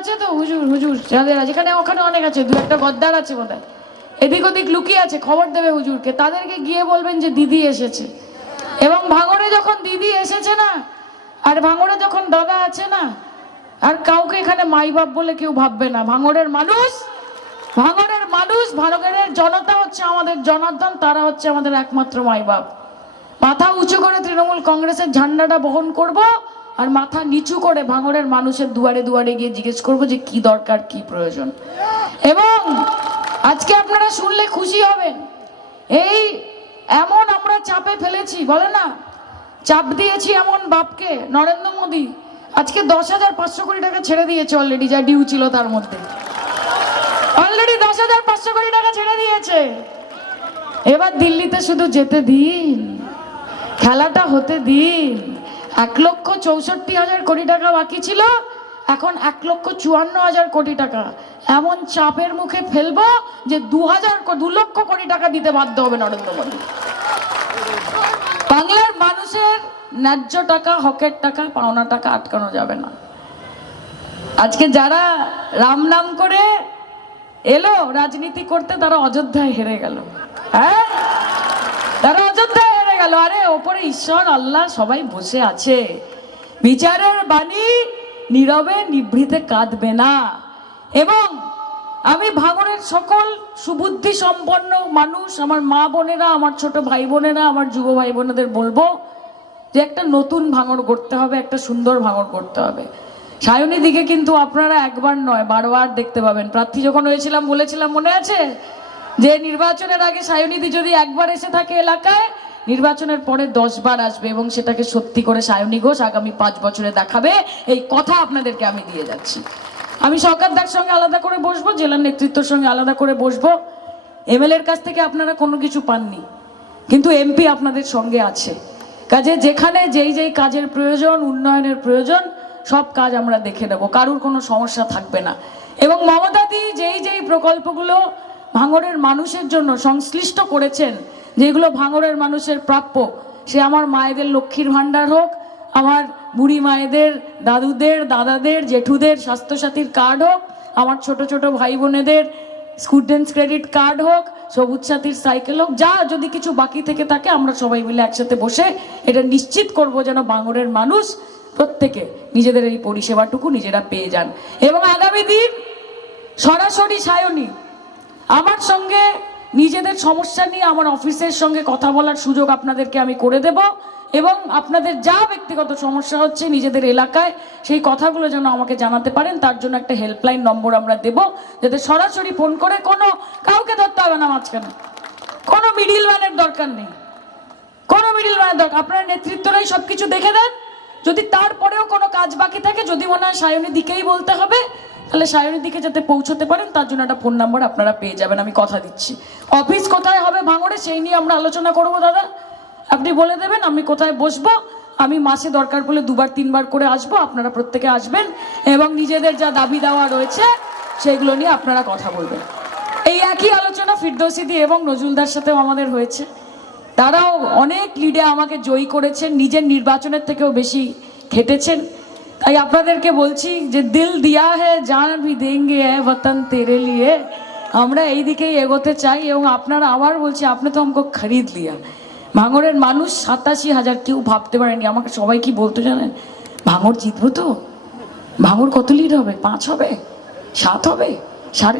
আছে তো? হুজুর হুজুর, যাদের এখানে, ওখানে অনেক আছে, দু একটা গদ্দার আছে বোধ এদিক ওদিক লুকিয়ে আছে, খবর দেবে হুজুরকে। তাদেরকে গিয়ে বলবেন যে দিদি এসেছে। এবং ভাঙড়ে যখন দিদি এসেছে না, আর ভাঙড়ে যখন দাদা আছে না, আর কাউকে এখানে মাই বাপ বলে কেউ ভাববে না। ভাঙড়ের মানুষ ভাঙড়ের মানুষ ভাঙড়ের জনতা হচ্ছে আমাদের জনার্দন, তারা হচ্ছে আমাদের একমাত্র মাই বাপ মাথা উঁচু করে তৃণমূল কংগ্রেসের ঝান্ডাটা বহন করব আর মাথা নিচু করে ভাঙড়ের মানুষের দুয়ারে দুয়ারে গিয়ে জিজ্ঞেস করব যে কি দরকার, কি প্রয়োজন। এবং আজকে আপনারা শুনলে খুশি হবেন। এই এমন আমরা চাপে ফেলেছি বলে না? চাপ দিয়েছি এমন বাপকে, নরেন্দ্র মোদী। আজকে দশ হাজার পাঁচশো কোটি টাকা ছেড়ে দিয়েছে অলরেডি যা ডিউ ছিল তার মধ্যে। অলরেডি দশ হাজার পাঁচশো কোটি টাকা ছেড়ে দিয়েছে। এবার দিল্লিতে শুধু যেতে দিন, খেলাটা হতে দিন, এক লক্ষ চৌষট্টি হাজার কোটি টাকা বাকি ছিল, এখন এক লক্ষ চুয়ান্ন হাজার কোটি টাকা। এমন চাপের মুখে ফেলব যে দু হাজার দু লক্ষ কোটি টাকা দিতে বাধ্য হবে নরেন্দ্র মোদী। বাংলার মানুষের ন্যায্য টাকা, হকের টাকা, পাওনা টাকা আটকানো যাবে না। আজকে যারা রাম নাম করে এলো, রাজনীতি করতে তারা অযোধ্যায় হেরে গেল। হ্যাঁ? তারা অযোধ্যায় গেল আরে ওপরে ঈশ্বর, আল্লাহ সবাই বসে আছে। বিচারের বাণী নীরবে নিভৃতে কাঁদবে না। এবং আমি ভাঙনের সকল সুবুদ্ধি সম্পন্ন মানুষ, আমার মা বোনেরা, আমার ছোট ভাই বোনেরা, আমার যুব ভাই বোনেদের বলব যে একটা নতুন ভাঙর করতে হবে, একটা সুন্দর ভাঙর করতে হবে। সায়নী দিকে কিন্তু আপনারা একবার নয়, বারবার দেখতে পাবেন। প্রার্থী যখন হয়েছিলাম, বলেছিলাম, মনে আছে? যে নির্বাচনের আগে সায়নীদি যদি একবার এসে থাকে এলাকায় নির্বাচনের পরে দশ বার আসবে এবং সেটাকে সত্যি করে সায়নী ঘোষ আগামী পাঁচ বছরে দেখাবে। এই কথা আপনাদেরকে আমি দিয়ে যাচ্ছি। আমি সরকারদার সঙ্গে আলাদা করে বসবো, জেলার নেতৃত্বের সঙ্গে আলাদা করে বসবো। এমএলএর কাছ থেকে আপনারা কোনো কিছু পাননি, কিন্তু এমপি আপনাদের সঙ্গে আছে। কাজে যেখানে যেই যেই কাজের প্রয়োজন, উন্নয়নের প্রয়োজন, সব কাজ আমরা দেখে নেব, কারুর কোনো সমস্যা থাকবে না। এবং মমতাদি যেই যেই প্রকল্পগুলো ভাঙড়ের মানুষের জন্য সংশ্লিষ্ট করেছেন যেগুলো ভাঙড়ের মানুষের প্রাপ্য। সে আমার মায়েদের লক্ষ্মীর ভাণ্ডার হোক, আমার বুড়ি মায়েদের, দাদুদের, দাদাদের, জেঠুদের, স্বাস্থ্যসাথীর কার্ড হোক, আমার ছোট ছোট ভাই বোনেদের স্টুডেন্টস ক্রেডিট কার্ড হোক, সবুজ সাথীর সাইকেল হোক, যা যদি কিছু বাকি থেকে থাকে, আমরা সবাই মিলে একসাথে বসে এটা নিশ্চিত করব যেন বাঙরের মানুষ প্রত্যেকে নিজেদের এই পরিষেবাটুকু নিজেরা পেয়ে যান। এবং আগামী দিন সরাসরি সায়নী আমার সঙ্গে নিজেদের সমস্যা নিয়ে আমার অফিসের সঙ্গে কথা বলার সুযোগ আপনাদেরকে আমি করে দেব এবং আপনাদের যা ব্যক্তিগত সমস্যা হচ্ছে নিজেদের এলাকায় সেই কথাগুলো যেন আমাকে জানাতে পারেন, তার জন্য একটা হেল্পলাইন নম্বর আমরা দেব, যাতে সরাসরি ফোন করে কোনো কাউকে ধরতে হবে না মাঝখানে। কোনো মিডিল ম্যানের দরকার নেই। কোনো মিডিল ম্যানের দরকার, আপনার নেতৃত্বরাই সব কিছু দেখে দেন। যদি তারপরেও কোনো কাজ বাকি থাকে, যদি মনে হয় সায়নের দিকেই বলতে হবে তাহলে সায়নের দিকে যাতে পৌঁছতে পারেন, তার জন্য একটা ফোন নাম্বার আপনারা পেয়ে যাবেন, আমি কথা দিচ্ছি। অফিস কোথায় হবে ভাঙড়ে, সেই নিয়ে আমরা আলোচনা করব, দাদা। আপনি বলে দেবেন, আমি কোথায় বসবো, আমি মাসে দরকার পড়লে দুবার, তিনবার করে আসব, আপনারা প্রত্যেকে আসবেন, এবং নিজেদের যা দাবি দেওয়া রয়েছে, সেগুলো নিয়ে আপনারা কথা বলবেন। এই একই আলোচনা ফিরদৌসিদি এবং নজরুলদার সাথেও আমাদের হয়েছে। তারাও অনেক লিডে আমাকে জয়ী করেছেন, নিজের নির্বাচনের থেকেও বেশি খেটেছেন। তাই আপনাদেরকে বলছি যে দিল দিয়া হে জান ভি দেঙ্গে হ্যাঁ বতন তেরে লিয়ে আমরা এই দিকেই এগোতে চাই এবং আপনারা আবার বলছি আপনি তো আমাকে খরিদ লিয়া ভাঙরের মানুষ সাতাশি হাজার কেউ ভাবতে পারেনি আমাকে সবাই কি বলতো জানেন ভাঙর জিতবো তো ভাঙর কত লিড হবে পাঁচ হবে সাত হবে সাড়ে